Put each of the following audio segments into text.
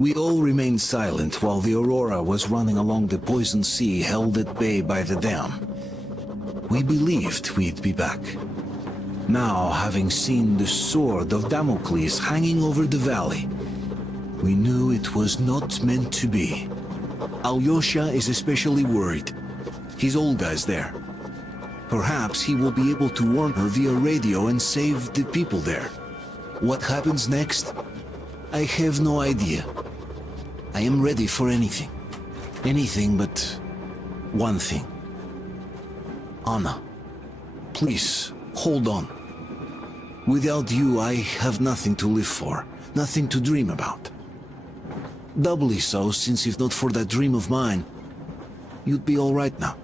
We all remained silent while the Aurora was running along the poison sea held at bay by the dam. We believed we'd be back. Now, having seen the sword of Damocles hanging over the valley, we knew it was not meant to be. Alyosha is especially worried. His old guy's there. Perhaps he will be able to warn her via radio and save the people there. What happens next? I have no idea. I am ready for anything. Anything but one thing. Anna, please, hold on. Without you, I have nothing to live for, nothing to dream about. Doubly so, since if not for that dream of mine, you'd be all right now.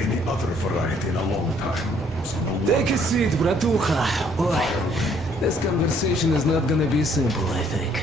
any other variety in a long time. So no Take a wonder. seat, bratucha. Boy, this conversation is not gonna be simple, I think.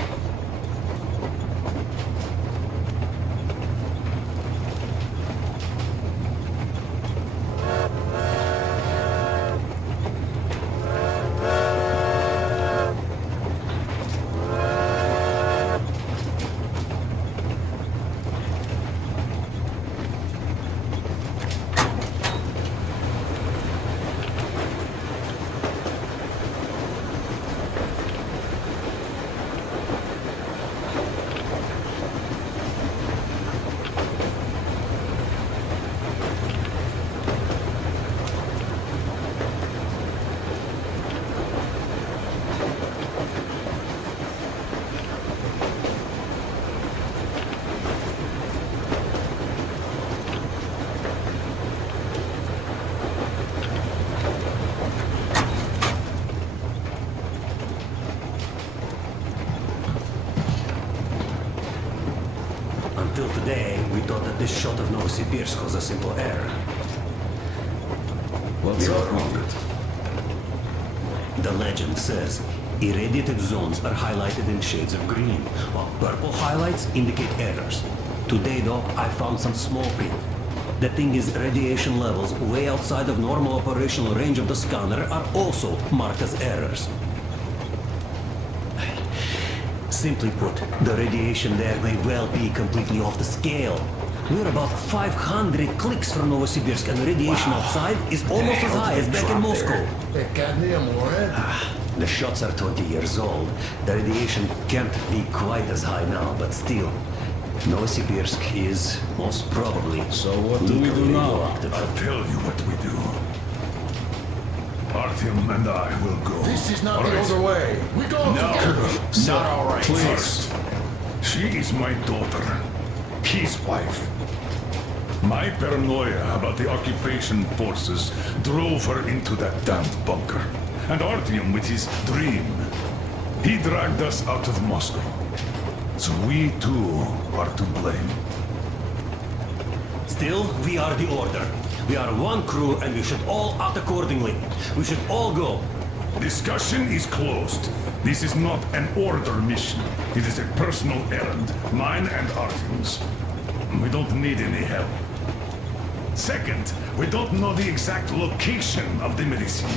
Until today, we thought that this shot of Novosibirsk was a simple error. What's up with it? The legend says irradiated zones are highlighted in shades of green, while purple highlights indicate errors. Today, though, I found some small print. The thing is, radiation levels way outside of normal operational range of the scanner are also marked as errors. Simply put, the radiation there may well be completely off the scale. We're about 500 clicks from Novosibirsk, and the radiation outside is almost as high as back in Moscow. The shots are 20 years old. The radiation can't be quite as high now, but still, Novosibirsk is most probably. So what do we do now? I'll tell you what we do. Artyom and I will go. This is not All the right? other way. We go No, together. not all right. Please. First, she is my daughter, his wife. My paranoia about the occupation forces drove her into that damned bunker. And Artyom with his dream. He dragged us out of Moscow. So we too are to blame. Still, we are the Order. We are one crew, and we should all act accordingly. We should all go. Discussion is closed. This is not an order mission. It is a personal errand, mine and Artyom's. We don't need any help. Second, we don't know the exact location of the medicine.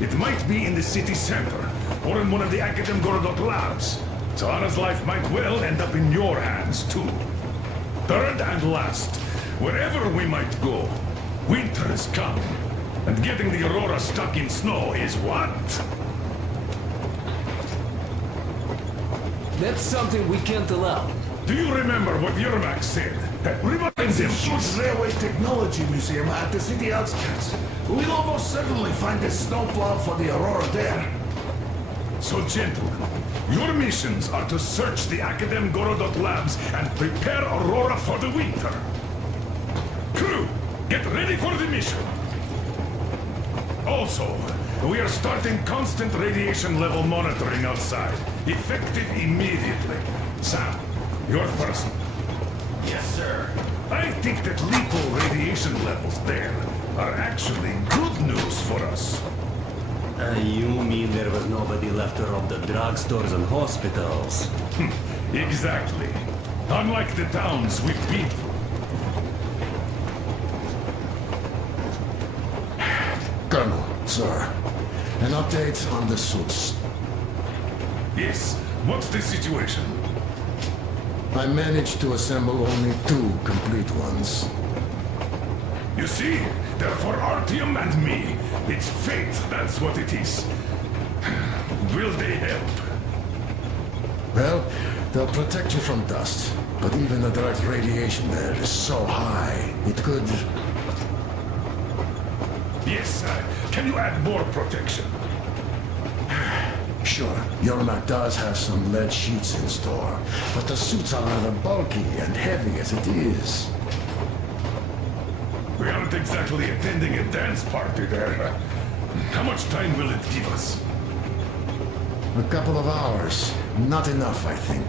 It might be in the city center, or in one of the Academ Gorodok labs. So Anna's life might well end up in your hands, too. Third and last, wherever we might go, winter is coming. And getting the Aurora stuck in snow is what? That's something we can't allow. Do you remember what Yermak said? Remind him. Huge railway technology museum at the city outskirts. We'll almost certainly find a snowplow for the Aurora there. So, gentlemen, your missions are to search the Academ Gorodok labs and prepare Aurora for the winter. Crew, get ready for the mission. Also, we are starting constant radiation level monitoring outside. Effective immediately. Sam, you're first. Yes, sir. I think that lethal radiation levels there are actually good news for us. You mean there was nobody left to rob the drugstores and hospitals? Exactly. Unlike the towns we've been through. Colonel, sir. An update on the suits. Yes. What's the situation? I managed to assemble only 2 complete ones. You see, they're for Artyom and me. It's fate, that's what it is. Will they help? Well, they'll protect you from dust. But even the direct radiation there is so high, it could... Yes, can you add more protection? Sure, Yermak does have some lead sheets in store, but the suits are rather bulky and heavy as it is. We aren't exactly attending a dance party there. How much time will it give us? A couple of hours. Not enough, I think.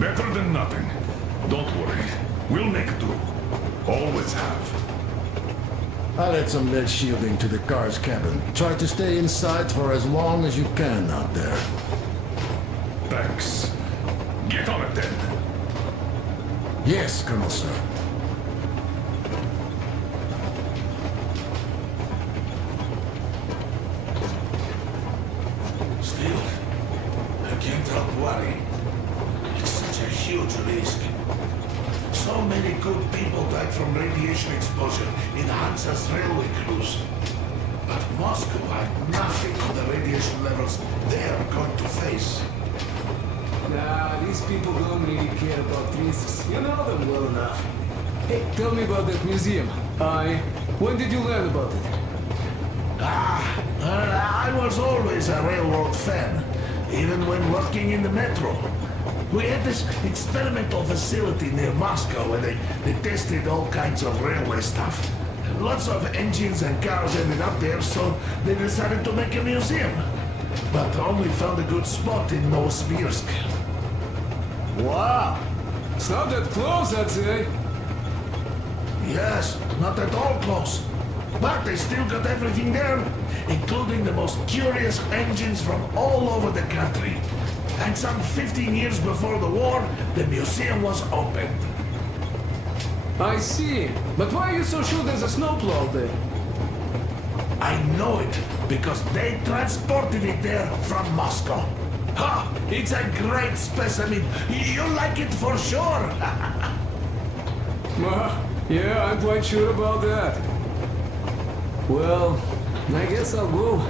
Better than nothing. Don't worry. We'll make do. Always have. I'll add some lead shielding to the car's cabin. Try to stay inside for as long as you can out there. Thanks. Get on it then. Yes, Colonel, sir. Still, I can't help worrying. It's such a huge risk. So many good people died from radiation exposure in Hansa's railway crews. But Moscow had nothing on the radiation levels they're going to face. Nah, these people don't really care about risks. You know them well enough. Hey, tell me about that museum. When did you learn about it? I was always a railroad fan, even when working in the metro. We had this experimental facility near Moscow where they tested all kinds of railway stuff. Lots of engines and cars ended up there, so they decided to make a museum. But only found a good spot in Novosibirsk. Wow! It's not that close, I'd say. Yes, not at all close. But they still got everything there, including the most curious engines from all over the country. And some 15 years before the war, the museum was opened. I see. But why are you so sure there's a snowplow there? I know it, because they transported it there from Moscow. Ha! It's a great specimen. You'll like it for sure. Yeah, I'm quite sure about that. Well, I guess I'll go.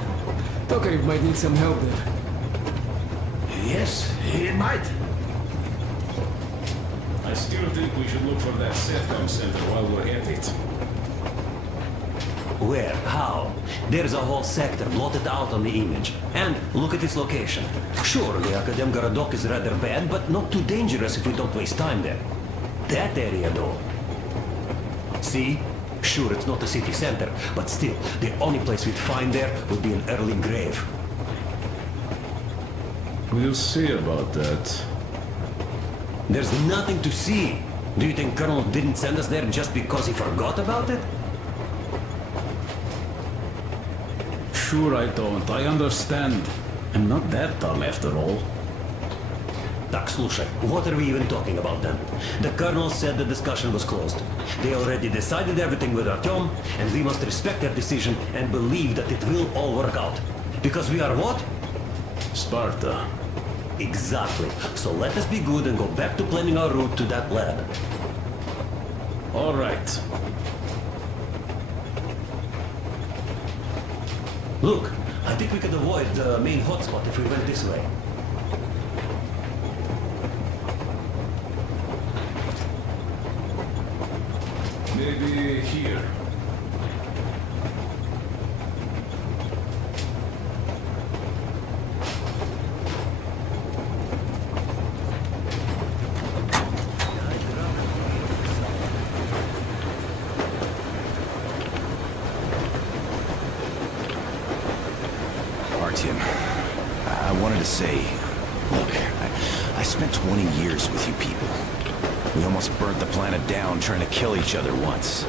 Tokarev might need some help there. Yes, he might. I still think we should look for that SATCOM center while we're at it. Where? How? There's a whole sector blotted out on the image. And look at its location. Sure, the Akademgorodok is rather bad, but not too dangerous if we don't waste time there. That area, though. See? Sure, it's not the city center, but still, the only place we'd find there would be an early grave. We'll see about that. There's nothing to see. Do you think Colonel didn't send us there just because he forgot about it? Sure I don't. I understand. I'm not that dumb after all. Tak, слушай, what are we even talking about then? The Colonel said the discussion was closed. They already decided everything with Artyom, and we must respect their decision and believe that it will all work out. Because we are what? Sparta. Exactly. So let us be good and go back to planning our route to that lab. All right. Look, I think we could avoid the main hotspot if we went this way. Maybe here. Artyom, I wanted to say, look, I spent 20 years with you people. We almost burnt the planet down trying to kill each other once.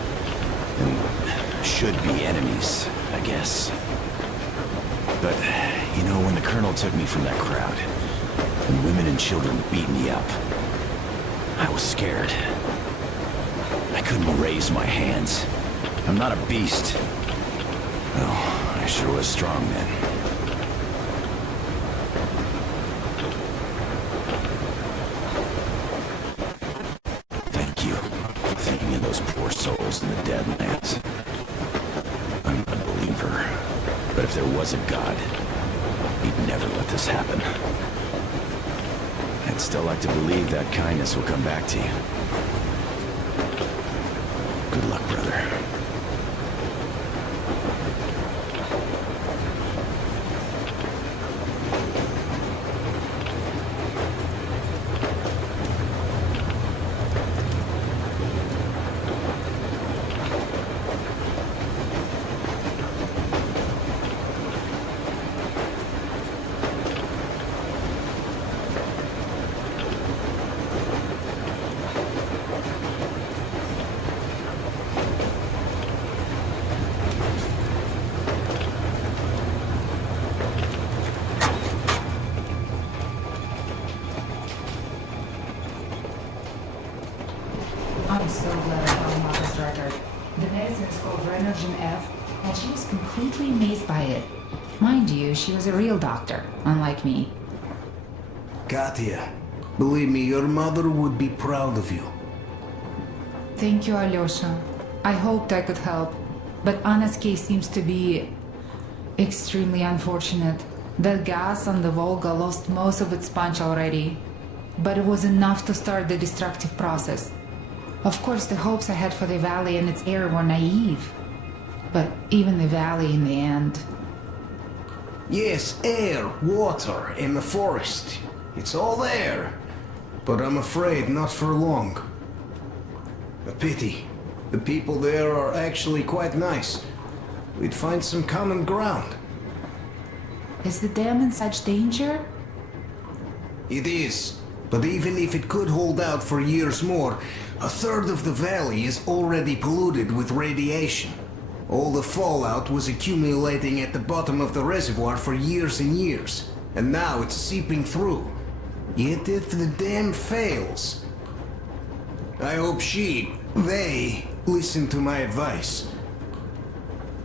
And should be enemies, I guess. But, you know, when the Colonel took me from that crowd, and women and children beat me up, I was scared. I couldn't raise my hands. I'm not a beast. Oh, I sure was strong then. Thank you for thinking of those poor souls in the Deadlands. I'm not a believer, but if there was a God, he'd never let this happen. I'd still like to believe that kindness will come back to you. Good luck, brother. I'm so glad I found Martha's record. The medicine is called Renogen F, and she was completely amazed by it. Mind you, she was a real doctor, unlike me. Katya, believe me, your mother would be proud of you. Thank you, Alyosha. I hoped I could help, but Anna's case seems to be extremely unfortunate. The gas on the Volga lost most of its punch already, but it was enough to start the destructive process. Of course, the hopes I had for the valley and its air were naive, but even the valley in the end. Yes, air, water, and the forest. It's all there. But I'm afraid not for long. A pity. The people there are actually quite nice. We'd find some common ground. Is the dam in such danger? It is. But even if it could hold out for years more, a third of the valley is already polluted with radiation. All the fallout was accumulating at the bottom of the reservoir for years and years, and now it's seeping through. Yet if the dam fails, I hope they listen to my advice.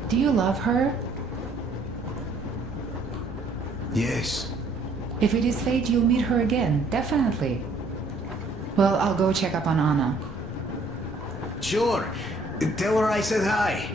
Do you love her? Yes. If it is fate, you'll meet her again, definitely. Well, I'll go check up on Anna. Sure. Tell her I said hi.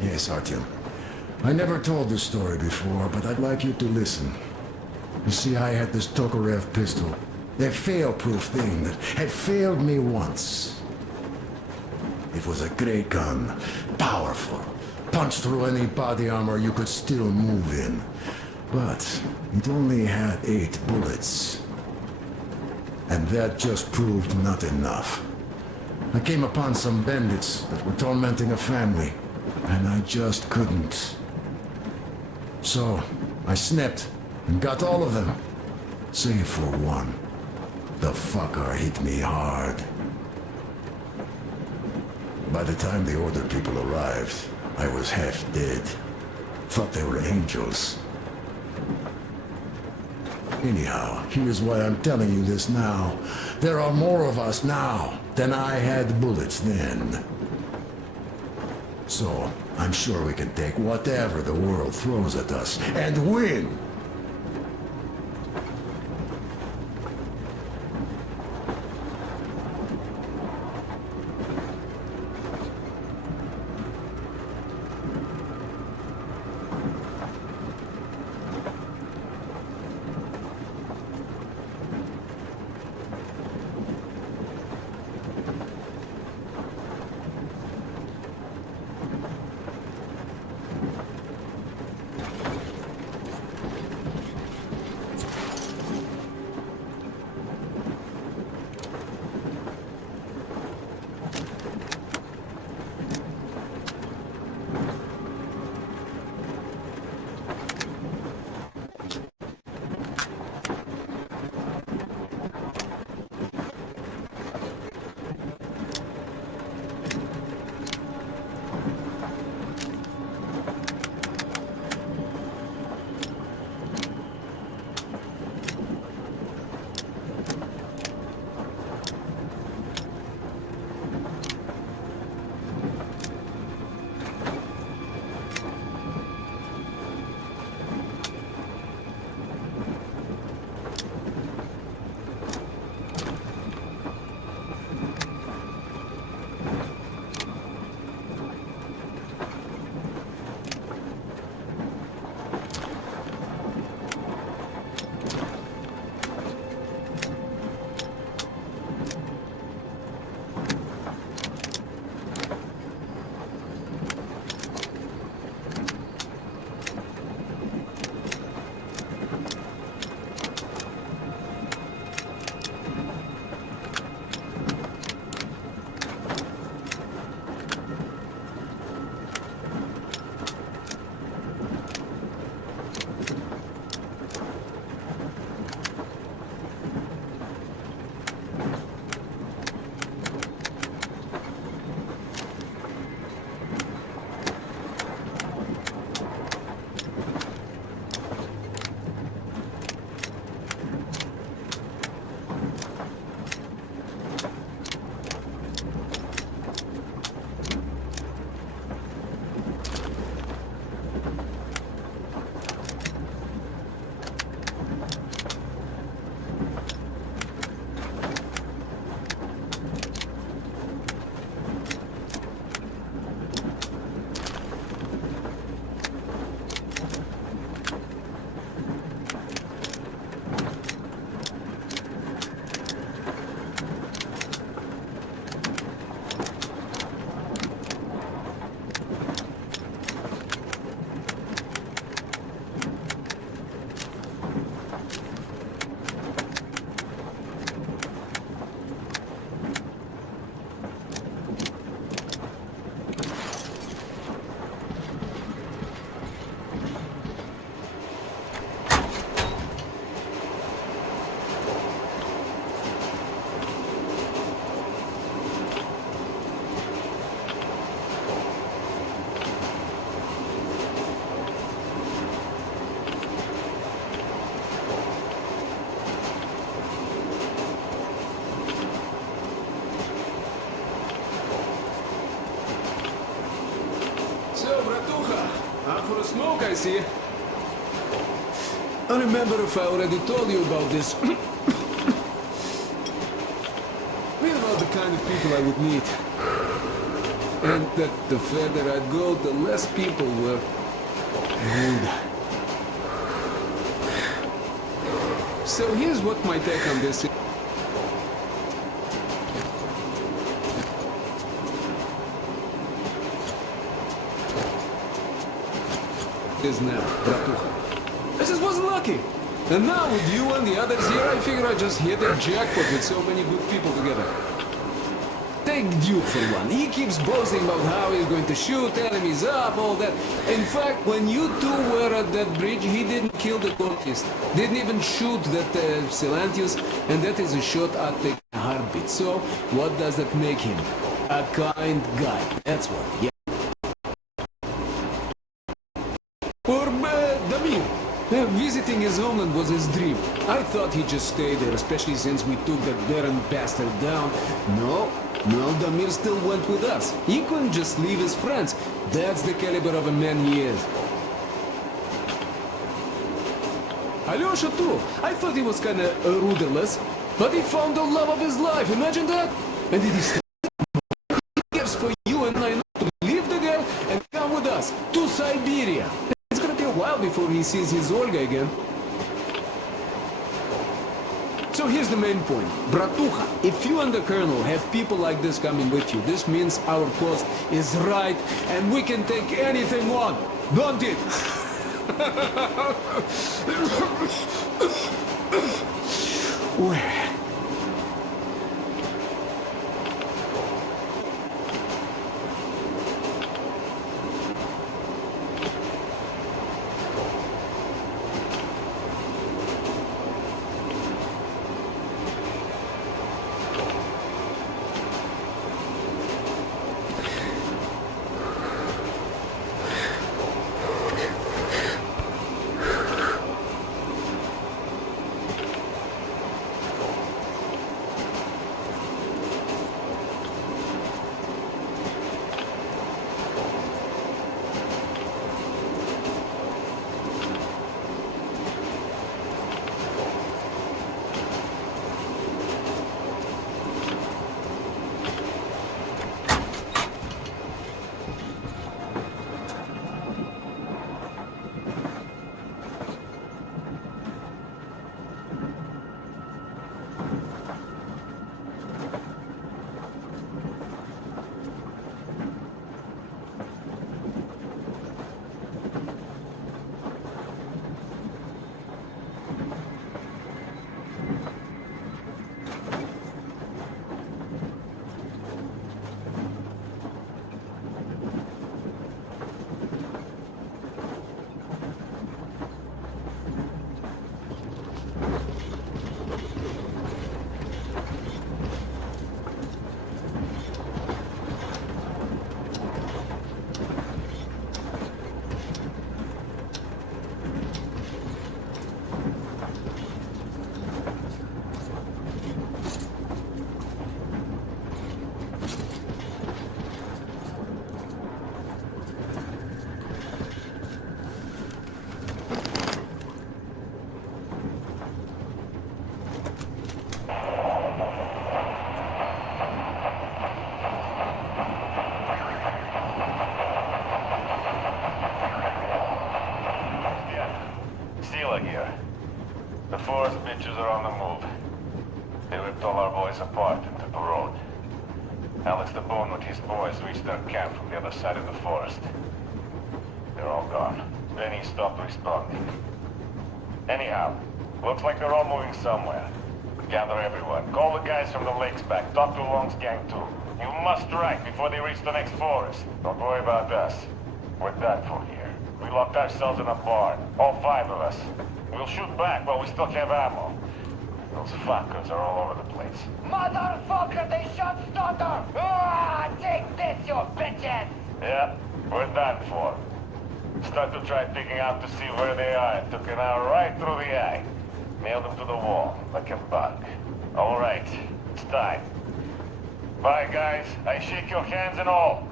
Yes, Artyom. I never told this story before, but I'd like you to listen. You see, I had this Tokarev pistol. A fail-proof thing that had failed me once. It was a great gun. Powerful. Punched through any body armor you could still move in. But it only had 8 bullets. And that just proved not enough. I came upon some bandits that were tormenting a family. And I just couldn't. So, I snapped and got all of them. Save for one. The fucker hit me hard. By the time the order people arrived, I was half dead. Thought they were angels. Anyhow, here's why I'm telling you this now. There are more of us now than I had bullets then. So, I'm sure we can take whatever the world throws at us and win! Out for a smoke, I see. I remember if I already told you about this. Read about the kind of people I would meet. And that the further I'd go, the less people were. And so here's what my take on this is now, Bratucha. I just wasn't lucky. And now with you and the others here, I figure I just hit a jackpot with so many good people together. Take Duke for one. He keeps boasting about how he's going to shoot enemies up, all that. In fact, when you two were at that bridge, he didn't kill the cultist. Didn't even shoot that Silantius, and that is a shot I'd take in a heartbeat. So, what does that make him? A kind guy. That's what, yeah. Or Damir. Visiting his homeland was his dream. I thought he'd just stay there, especially since we took that Baron bastard down. No, Damir still went with us. He couldn't just leave his friends. That's the caliber of a man he is. Alyosha too. I thought he was kinda rudderless, but he found the love of his life. Imagine that? And it is years for you and I to leave the girl and come with us to Siberia. It's gonna be a while before he sees his Olga again. So here's the main point. Bratucha, if you and the Colonel have people like this coming with you, this means our cause is right and we can take anything on, don't it? Where? The forest bitches are on the move. They ripped all our boys apart and took the road. Alex the Bone with his boys reached their camp from the other side of the forest. They're all gone. Benny stopped responding. Anyhow, looks like they're all moving somewhere. Gather everyone. Call the guys from the lakes back. Talk to Long's gang too. You must strike before they reach the next forest. Don't worry about us. We're done for here. We locked ourselves in a barn. All 5 of us. We'll shoot back while we still have ammo. Those fuckers are all over the place. Motherfucker, they shot Stoddard! Ah, take this, you bitches! Yeah, we're done for. Start to try picking out to see where they are. Took an hour right through the eye. Nailed them to the wall, like a bug. All right, it's time. Bye, guys. I shake your hands and all.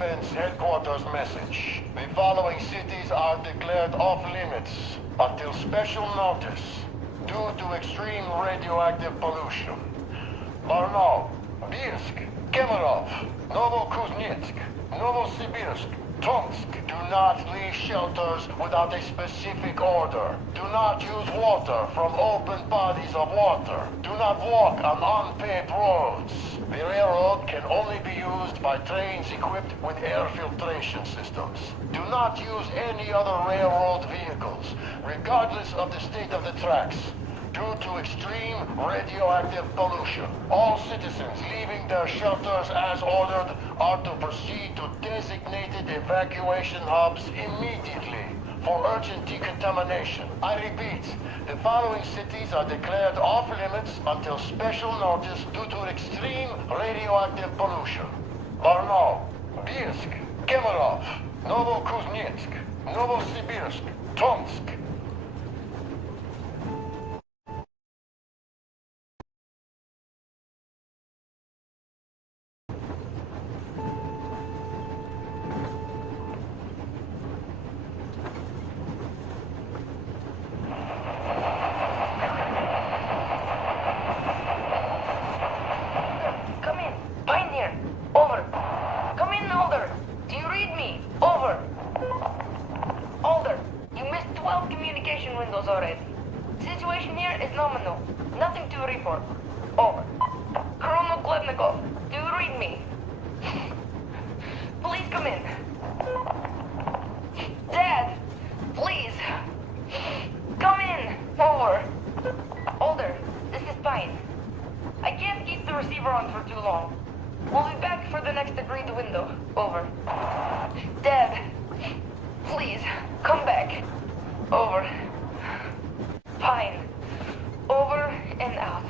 Defense Headquarters message. The following cities are declared off limits until special notice due to extreme radioactive pollution. Barnaul, Bielsk, Kemerov, Novokuznetsk, Novosibirsk, Tomsk. Do not leave shelters without a specific order. Do not use water from open bodies of water. Do not walk on unpaved roads. The railroad can only be used by trains equipped with air filtration systems. Do not use any other railroad vehicles, regardless of the state of the tracks. Due to extreme radioactive pollution, all citizens leaving their shelters as ordered are to proceed to designated evacuation hubs immediately for urgent decontamination. I repeat, the following cities are declared off limits until special notice due to extreme radioactive pollution. Barnaul, Bielsk, Kemerov, Novokuznetsk, Novosibirsk, Tomsk. Situation here is nominal. Nothing to report. Over. Colonel Glebnikov, do you read me? Please come in. Dad, please. Come in. Over. Older, this is Pine. I can't keep the receiver on for too long. We'll be back for the next agreed window. Over. Dad, please, come back. Over. Pine. Over and out.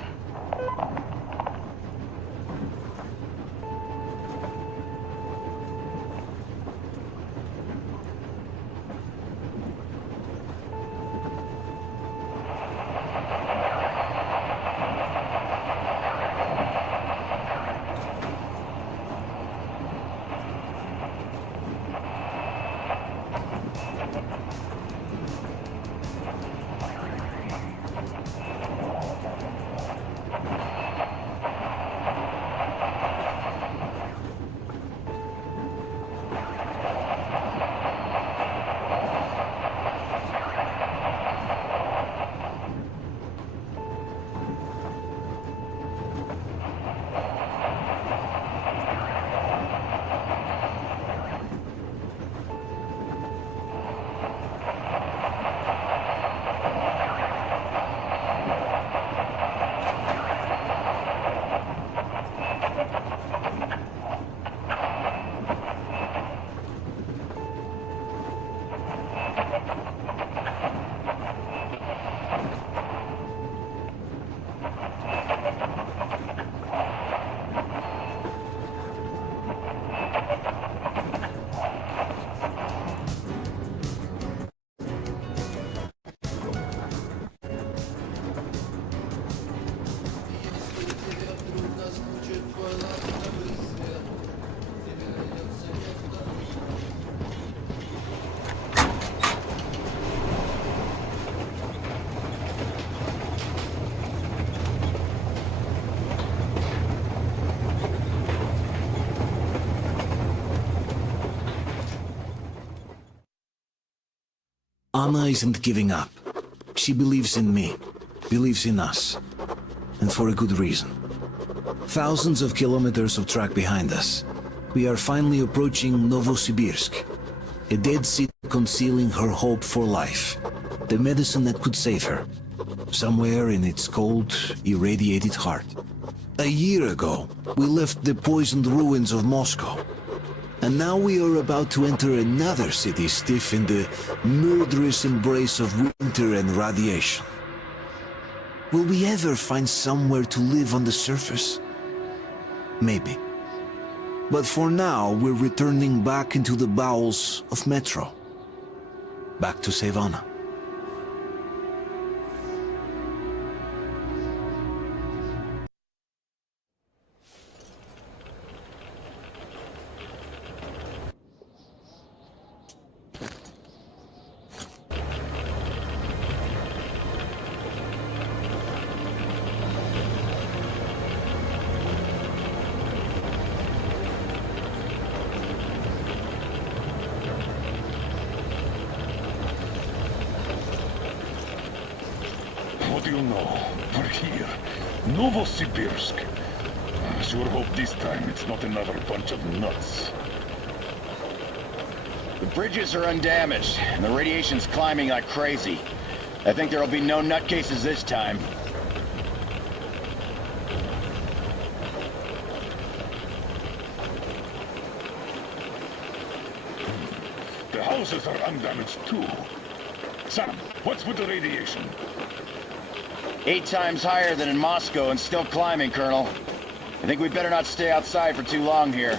Anna isn't giving up. She believes in me, believes in us, and for a good reason. Thousands of kilometers of track behind us, we are finally approaching Novosibirsk, a dead city concealing her hope for life, the medicine that could save her, somewhere in its cold, irradiated heart. A year ago, we left the poisoned ruins of Moscow. And now we are about to enter another city stiff in the murderous embrace of winter and radiation. Will we ever find somewhere to live on the surface? Maybe. But for now, we're returning back into the bowels of Metro. Back to save Anna. What do you know? We're here. Novosibirsk. I sure hope this time it's not another bunch of nuts. The bridges are undamaged, and the radiation's climbing like crazy. I think there'll be no nutcases this time. The houses are undamaged too. Sam, what's with the radiation? 8 times higher than in Moscow and still climbing, Colonel. I think we better not stay outside for too long here.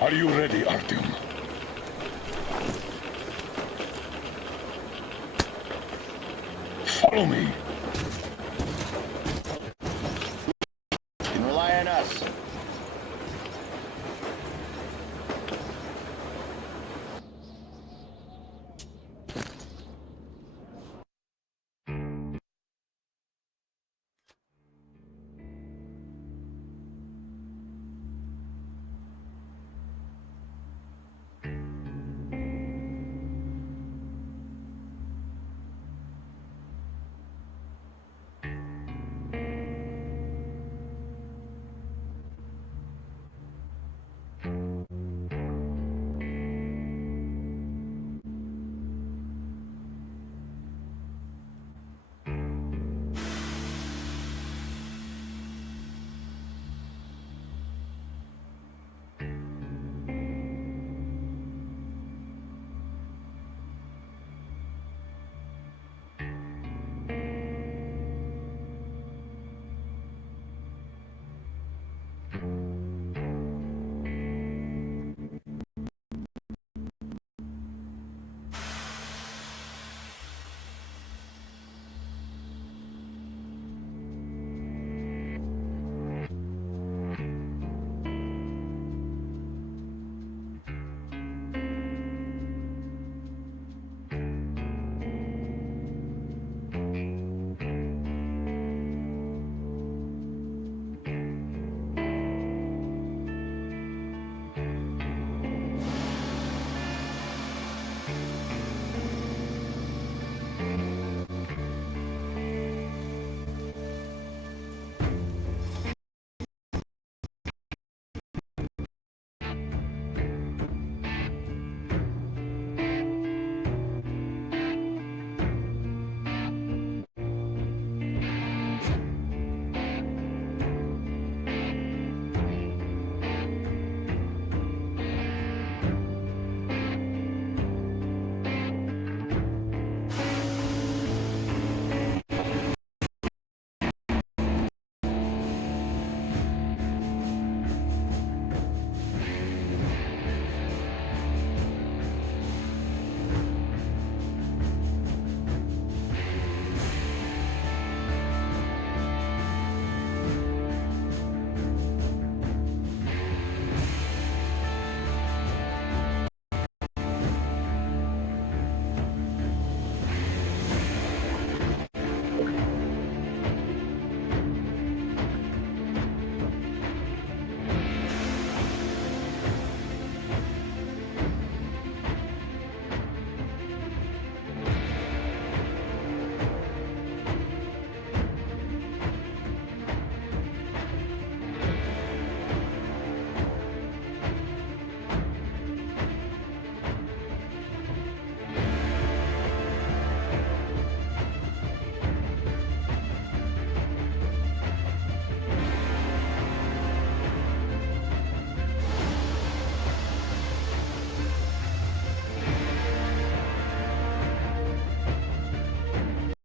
Are you ready, Artyom? Follow me.